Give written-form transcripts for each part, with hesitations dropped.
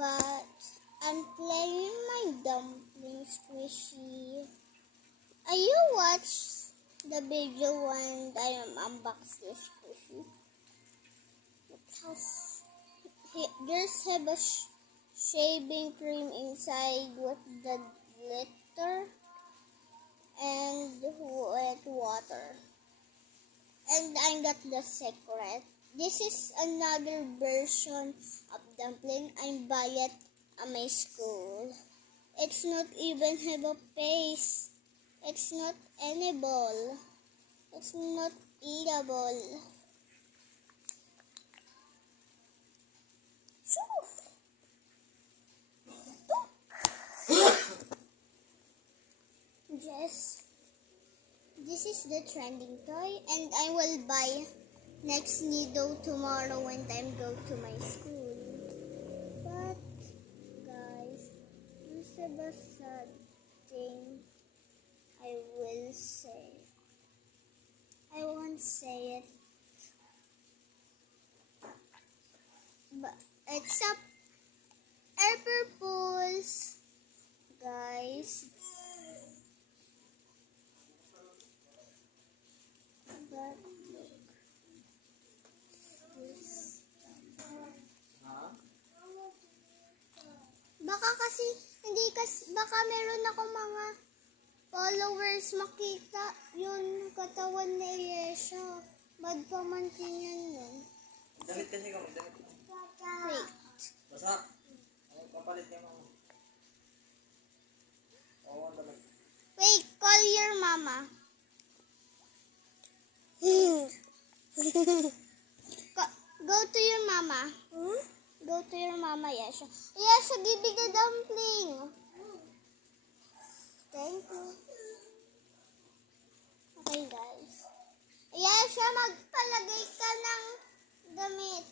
but I'm playing my dumpling squishy. You watch the video when I unbox this squishy? There's have a shaving cream inside with the glitter and wet water. And I got the secret. This is another version of dumpling I buy it at my school. It's not even have a face. It's not edible. It's not eatable. Yes, this is the trending toy, and I will buy next Nido tomorrow when I go to my school. But guys, this is a sad thing I will say. I won't say it, but it's a air purples, guys. But look, this. Baka meron ako mga followers makita yung katawan ni Yesha. Bad pa man tingnan yun. Damit kasi kami, damit. Wait. Basa. Ang kapalit niya mo. Oo, damit. Wait, call your mama. Go to your mama. Go to your mama, Yesha. Yesha, give me the dumpling. Thank you. Okay, guys. Yesha, magpalagay ka ng damit.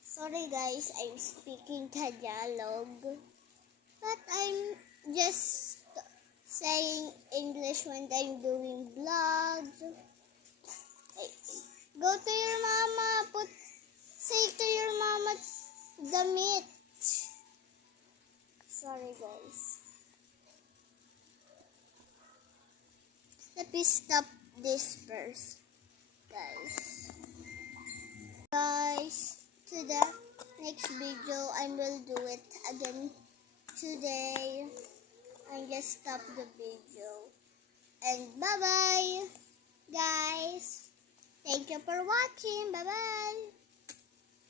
Sorry, guys. I'm speaking Tagalog. But I'm just saying English when I'm doing vlogs. Go to your mama. Say to your mama damit. Sorry, guys. Let me stop this first, guys. To the next video, I will do it again today. I just stop the video. And bye-bye, guys. Thank you for watching. Bye-bye.